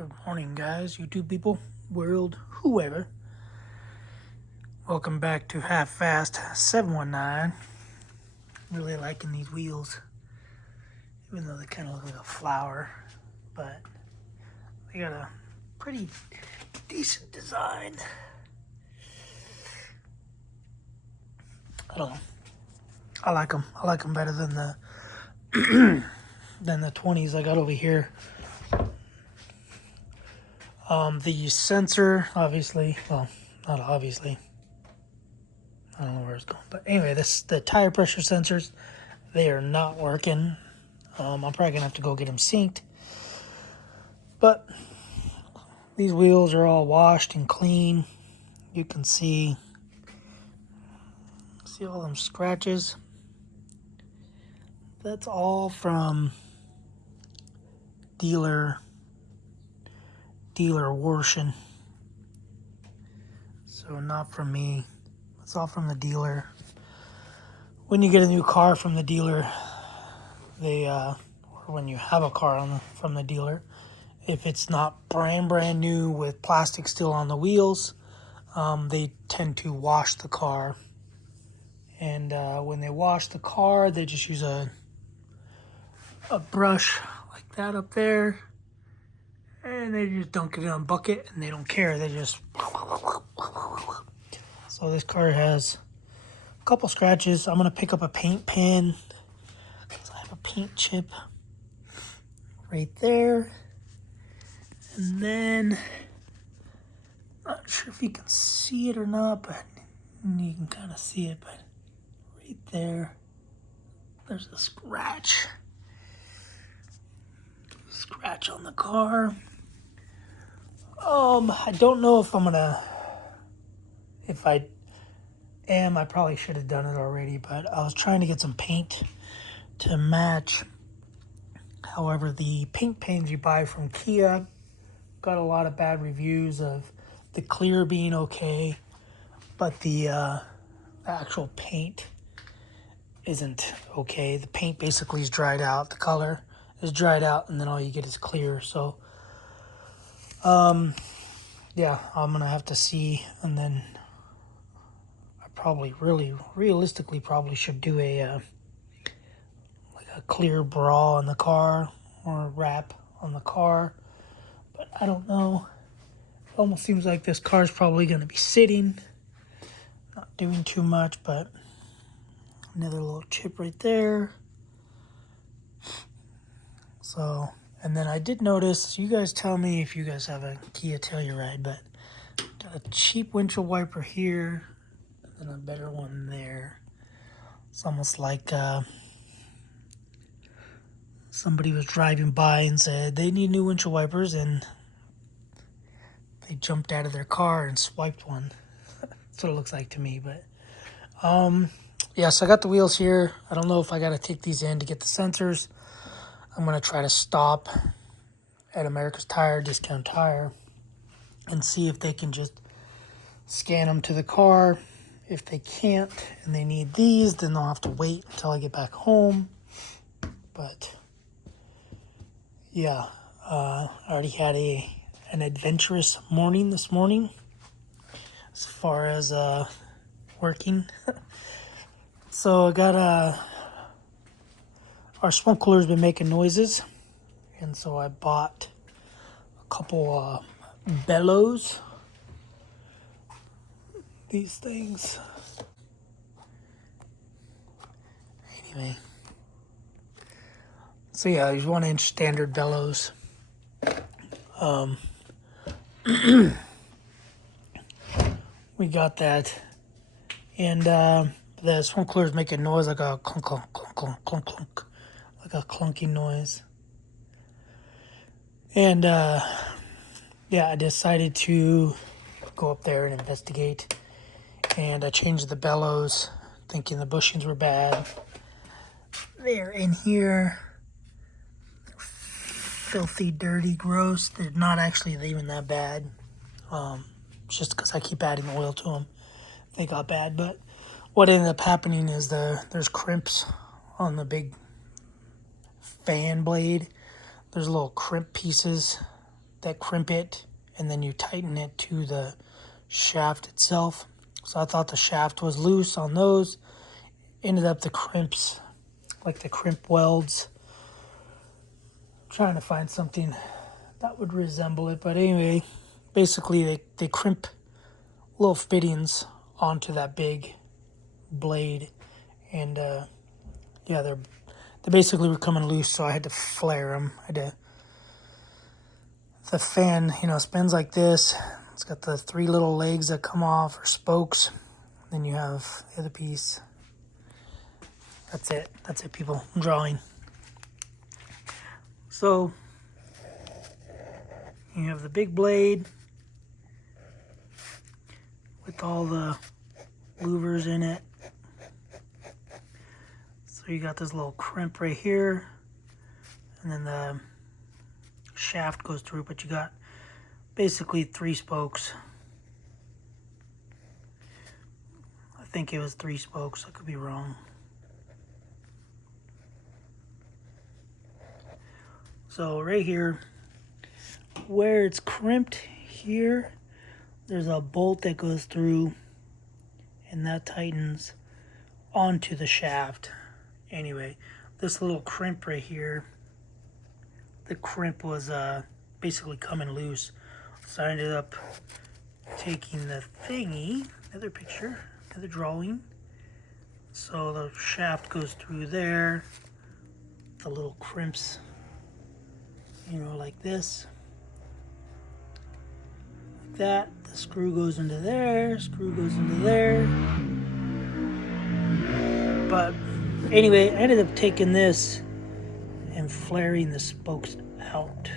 Good morning, guys, YouTube people, world, whoever. Welcome back to HALFFAST719. Really liking these wheels, even though they kind of look like a flower, but they got a pretty decent design. I don't know. I like them. I like them better than the than the 20s I got over here. The sensor, obviously, well, not obviously. I don't know where it's going, but anyway, the tire pressure sensors, they are not working. I'm probably gonna have to go get them synced. But these wheels are all washed and clean. You can see all them scratches. That's all from dealer washing. So not from me. It's all from the dealer. When you get a new car from the dealer, they or when you have a car from the dealer, if it's not brand new with plastic still on the wheels, they tend to wash the car. And when they wash the car, they just use a brush like that up there, and they just dunk it in a bucket, and they don't care. They just... So this car has a couple scratches. I'm gonna pick up a paint pen because I have a paint chip right there. And then, not sure if you can see it or not, but you can kind of see it, but right there, there's a scratch on the car. I don't know if I probably should have done it already, but I was trying to get some paint to match. However, the paint pens you buy from Kia got a lot of bad reviews of the clear being okay, but the actual paint isn't okay. The paint basically is dried out. The color is dried out, and then all you get is clear. So, yeah, I'm gonna have to see, and then I probably realistically probably should do a clear bra on the car or a wrap on the car, but I don't know. It almost seems like this car is probably going to be sitting, not doing too much, but another little chip right there. So, and then I did notice, you guys tell me if you guys have a Kia Telluride, but got a cheap windshield wiper here and then a better one there. It's almost like somebody was driving by and said they need new windshield wipers, and they jumped out of their car and swiped one. That's what it looks like to me. But yeah, so I got the wheels here. I don't know if I got to take these in to get the sensors. I'm going to try to stop at America's Tire, Discount Tire, and see if they can just scan them to the car. If they can't and they need these, then they'll have to wait until I get back home. But yeah, I already had an adventurous morning this morning as far as working. So I got our smoke cooler's been making noises, and so I bought a couple bellows. These things. Anyway. So yeah, these 1-inch standard bellows. We got that, and the smoke cooler is making noise like a clunk, clunk, clunk, clunk, clunk, clunk, like a clunky noise. And yeah, I decided to go up there and investigate, and I changed the bellows, thinking the bushings were bad. They're in here. Filthy, dirty, gross. They're not actually even that bad. Just because I keep adding oil to them, they got bad. But what ended up happening is there's crimps on the big fan blade. There's little crimp pieces that crimp it, and then you tighten it to the shaft itself. So I thought the shaft was loose on those. Ended up the crimps, like the crimp welds. Trying to find something that would resemble it, but anyway, basically they crimp little fittings onto that big blade, and yeah, they basically were coming loose, so I had to flare them. The fan, spins like this. It's got the 3 little legs that come off, or spokes. Then you have the other piece. That's it, people. I'm drawing. So you have the big blade with all the louvers in it. So you got this little crimp right here, and then the shaft goes through, but you got basically 3 spokes. I think it was 3 spokes, I could be wrong. So right here, where it's crimped here, there's a bolt that goes through, and that tightens onto the shaft. Anyway, this little crimp right here, the crimp was basically coming loose. So I ended up taking the thingy, another picture, another drawing. So the shaft goes through there, the little crimps, like this. Like that. The screw goes into there, screw goes into there. But anyway, I ended up taking this and flaring the spokes out.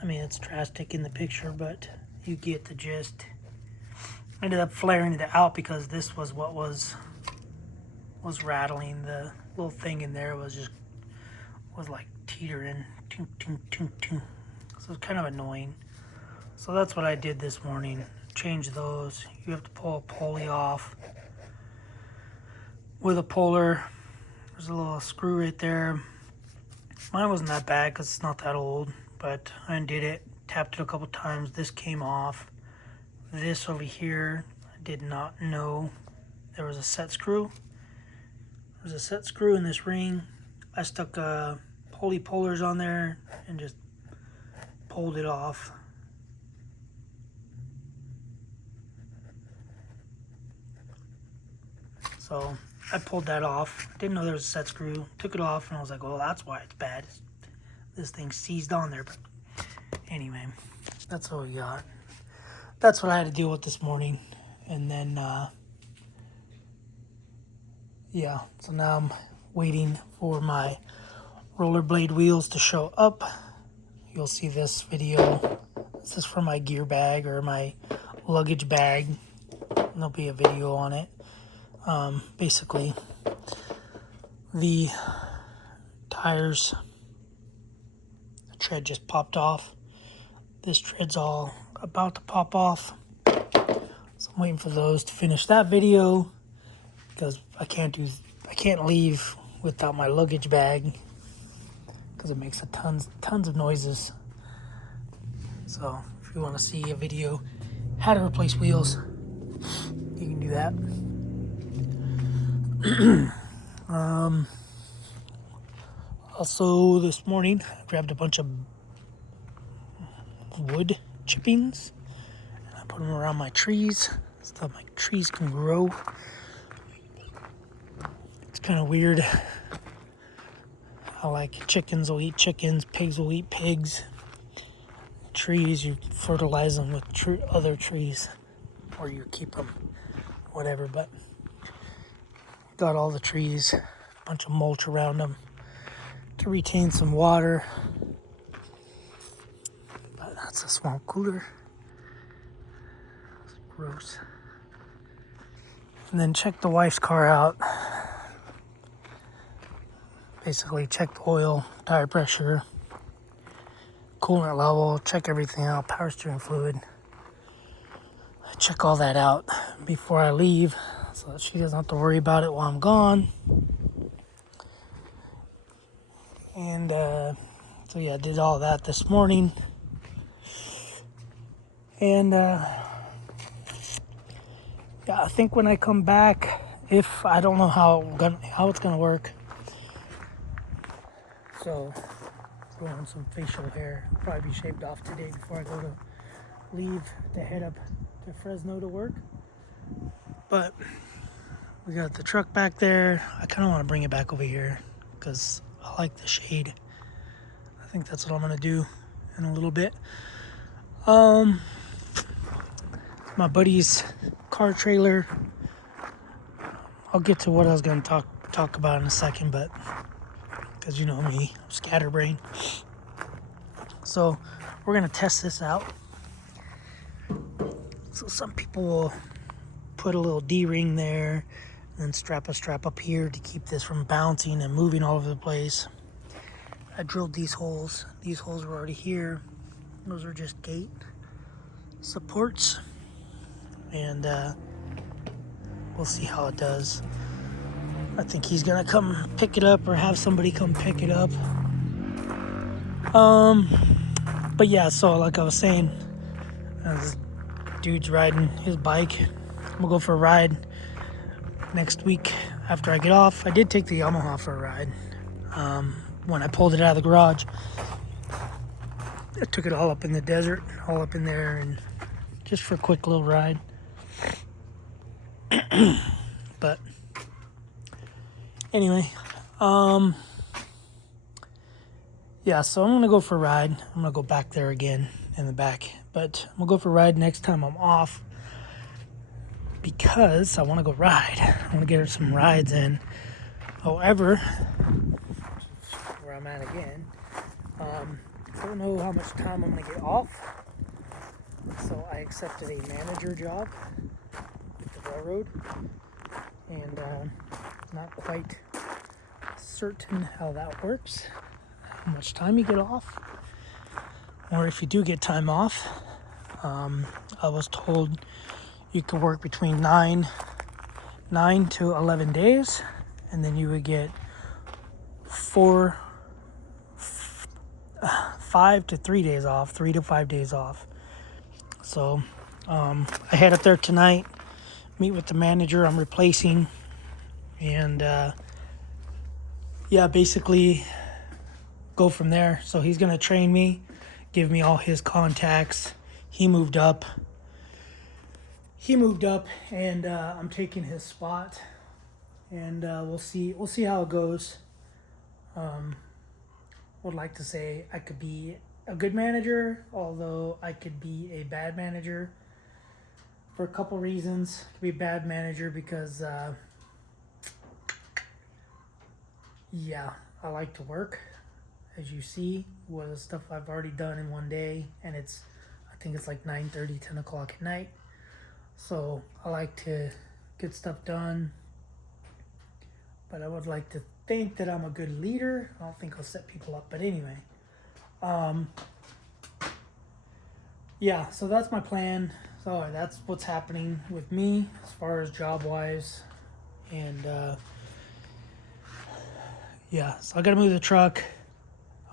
I mean, it's drastic in the picture, but you get the gist. I ended up flaring it out because this was what was rattling. The little thing in there was like teetering, ting, ting, ting, ting. So it's kind of annoying. So that's what I did this morning. Change those. You have to pull a pulley off with a puller. There's a little screw right there. Mine wasn't that bad because it's not that old, but I undid it, tapped it a couple times. This came off. This over here, I did not know there was a set screw. There's a set screw in this ring. I stuck pulley pullers on there and just pulled it off. So I pulled that off. Didn't know there was a set screw. Took it off and I was like, well, that's why it's bad. This thing's seized on there. But anyway, that's what we got. That's what I had to deal with this morning. And then, yeah, so now I'm waiting for my rollerblade wheels to show up. You'll see this video. This is for my gear bag or my luggage bag. There'll be a video on it. Basically, the tires, the tread just popped off. This tread's all about to pop off. So I'm waiting for those to finish that video because I can't leave without my luggage bag because it makes tons of noises. So if you want to see a video how to replace wheels, you can do that. Also this morning I grabbed a bunch of wood chippings and I put them around my trees so my trees can grow. It's kind of weird how like chickens will eat chickens, pigs will eat pigs. Trees, you fertilize them with other trees, or you keep them, whatever. But got all the trees, a bunch of mulch around them to retain some water. But that's a swamp cooler. It's gross. And then check the wife's car out. Basically check the oil, tire pressure, coolant level, check everything out, power steering fluid. I check all that out before I leave so that she doesn't have to worry about it while I'm gone. And So yeah, I did all that this morning. And yeah, I think when I come back, if I don't know how it's gonna work. So growing some facial hair, probably be shaved off today before I go to leave to head up to Fresno to work. But we got the truck back there. I kind of want to bring it back over here because I like the shade. I think that's what I'm gonna do in a little bit. My buddy's car trailer. I'll get to what I was gonna talk about in a second, but because you know me, I'm scatterbrained. So we're gonna test this out. So some people will put a little D-ring there and then strap a strap up here to keep this from bouncing and moving all over the place. I drilled these holes. These holes were already here. Those are just gate supports. And we'll see how it does. I think he's gonna come pick it up or have somebody come pick it up. But yeah, so like I was saying, this dude's riding his bike. I'm gonna go for a ride next week after I get off. I did take the Yamaha for a ride. When I pulled it out of the garage, I took it all up in the desert, all up in there, and just for a quick little ride. But anyway, yeah, so I'm gonna go for a ride. I'm gonna go back there again in the back, but I'm gonna go for a ride next time I'm off because I want to go ride. I want to get some rides in. However, where I'm at again, I don't know how much time I'm gonna get off, so I accepted a manager job with the railroad, and not quite certain how that works, how much time you get off, or if you do get time off. I was told you could work between 9 to 11 days, and then you would get 5 to 3 days off, 3 to 5 days off. So I head up there tonight, meet with the manager I'm replacing, and yeah, basically go from there. So he's gonna train me, give me all his contacts. He moved up, and I'm taking his spot, and we'll see how it goes. Would like to say I could be a good manager, although I could be a bad manager for a couple reasons. I could be a bad manager because yeah, I like to work, as you see, with the stuff I've already done in one day, and I think it's like 9:30, 10 o'clock at night. So I like to get stuff done, but I would like to think that I'm a good leader. I don't think I'll set people up, but anyway. Yeah, so that's my plan. So that's what's happening with me as far as job-wise, and yeah, so I gotta move the truck.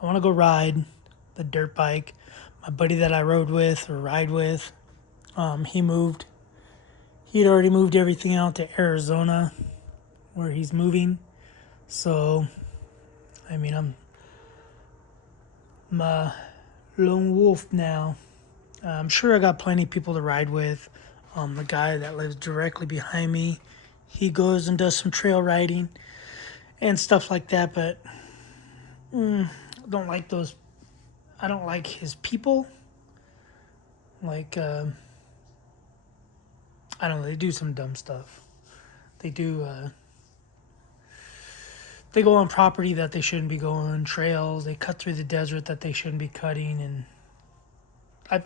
I want to go ride the dirt bike. My buddy that I ride with, he moved. He'd already moved everything out to Arizona, where he's moving. So, I mean, I'm a lone wolf now. I'm sure I got plenty of people to ride with. The guy that lives directly behind me, he goes and does some trail riding and stuff like that, but I don't like those. I don't like his people. Like, I don't know, they do some dumb stuff. They go on property that they shouldn't be going, trails. They cut through the desert that they shouldn't be cutting, and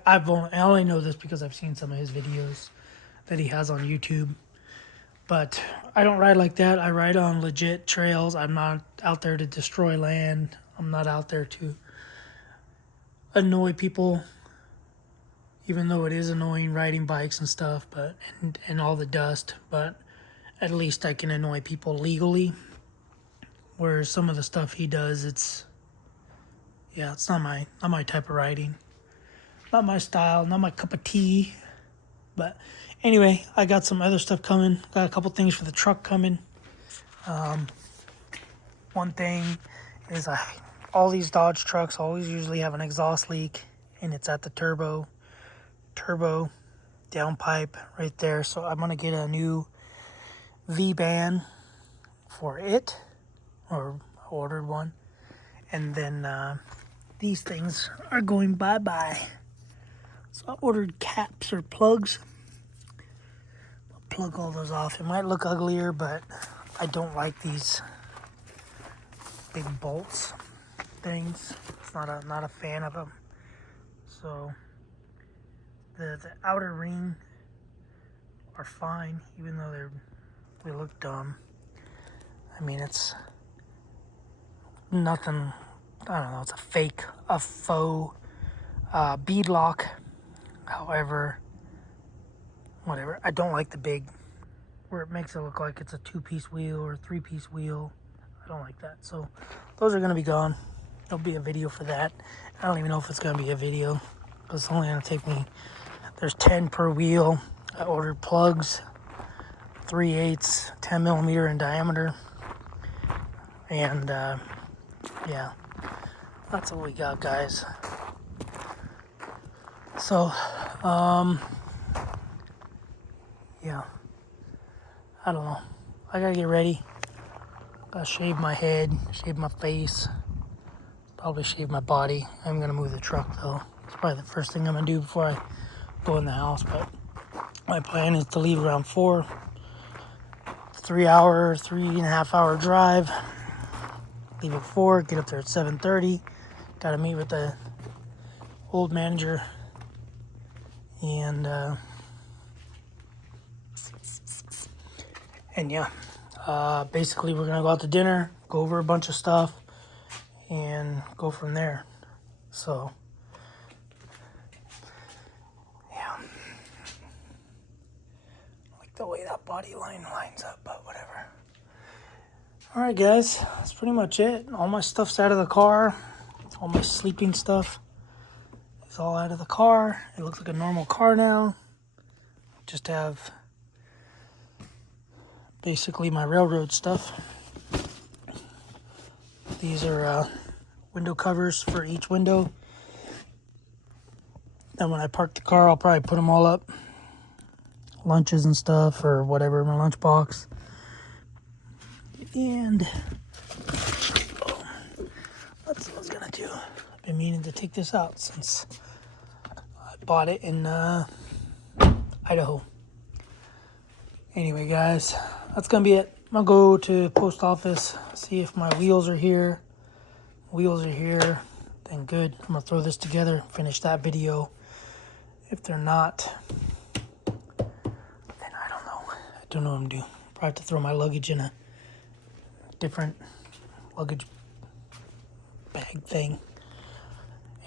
I only know this because I've seen some of his videos that he has on YouTube. But I don't ride like that. I ride on legit trails. I'm not out there to destroy land. I'm not out there to annoy people, even though it is annoying riding bikes and stuff, but and all the dust. But at least I can annoy people legally. Whereas some of the stuff he does, Yeah, it's not my type of riding. Not my style, not my cup of tea. But anyway, I got some other stuff coming. Got a couple things for the truck coming. One thing is all these Dodge trucks always usually have an exhaust leak, and it's at the turbo downpipe right there. So I'm gonna get a new V-band for it, or ordered one, and then these things are going bye-bye. So I ordered caps or plugs. I'll plug all those off. It might look uglier, but I don't like these big bolts things. It's not a fan of them. So the outer ring are fine, even though they look dumb. I mean, it's nothing. I don't know. It's a faux bead lock. However, whatever. I don't like the big, where it makes it look like it's a 2-piece wheel or 3-piece wheel. I don't like that. So those are going to be gone. There'll be a video for that. I don't even know if it's going to be a video, because it's only going to take me, there's 10 per wheel. I ordered plugs, 3/8, 10 millimeter in diameter. And yeah, that's what we got, guys. So, yeah, I don't know. I gotta get ready. Gotta shave my head, shave my face, probably shave my body. I'm gonna move the truck though. It's probably the first thing I'm gonna do before I go in the house. But my plan is to leave around 4. 3.5 hour drive. Leave at 4, get up there at 7:30. Gotta meet with the old manager. And yeah, basically we're gonna go out to dinner, go over a bunch of stuff, and go from there. So yeah, I like the way that body line lines up, but whatever. All right, guys, that's pretty much it. All my stuff's out of the car. All my sleeping stuff is all out of the car. It looks like a normal car now. Just have basically my railroad stuff. These are window covers for each window. And when I park the car, I'll probably put them all up. Lunches and stuff, or whatever, my lunch box. And that's what I was gonna do. I've been meaning to take this out since I bought it in Idaho. Anyway, guys, that's gonna be it. I'm gonna go to the post office, see if my wheels are here. Wheels are here, then good. I'm gonna throw this together, finish that video. If they're not, then I don't know. I don't know what I'm gonna do. Probably have to throw my luggage in a different luggage bag thing.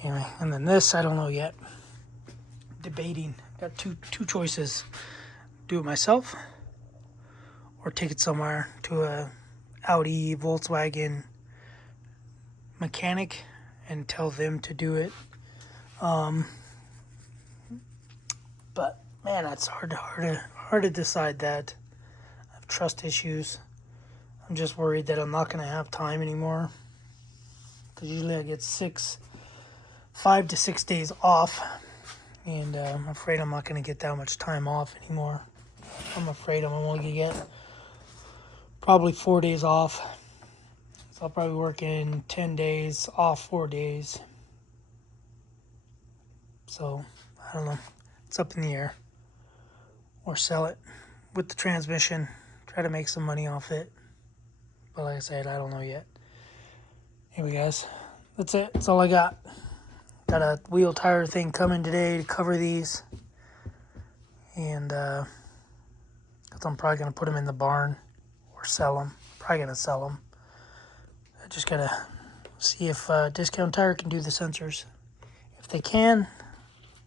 Anyway, and then this, I don't know yet. Debating. Got two choices. Do it myself, or take it somewhere to a Audi, Volkswagen mechanic and tell them to do it. But man, that's hard to decide that. I have trust issues. I'm just worried that I'm not going to have time anymore, because usually I get 5 to 6 days off, and I'm afraid I'm not going to get that much time off anymore. I'm afraid I'm only going to get probably 4 days off. So I'll probably work in 10 days, off 4 days. So, I don't know. It's up in the air. Or sell it with the transmission. Try to make some money off it. But like I said, I don't know yet. Anyway, guys, that's it. That's all I got. Got a wheel tire thing coming today to cover these. And, because I'm probably going to put them in the barn or sell them. Probably going to sell them. I just got to see if Discount Tire can do the sensors. If they can,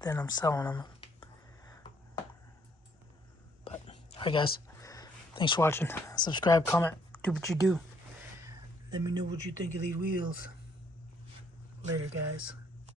then I'm selling them. But, alright, guys. Thanks for watching. Subscribe, comment, do what you do. Let me know what you think of these wheels. Later, guys.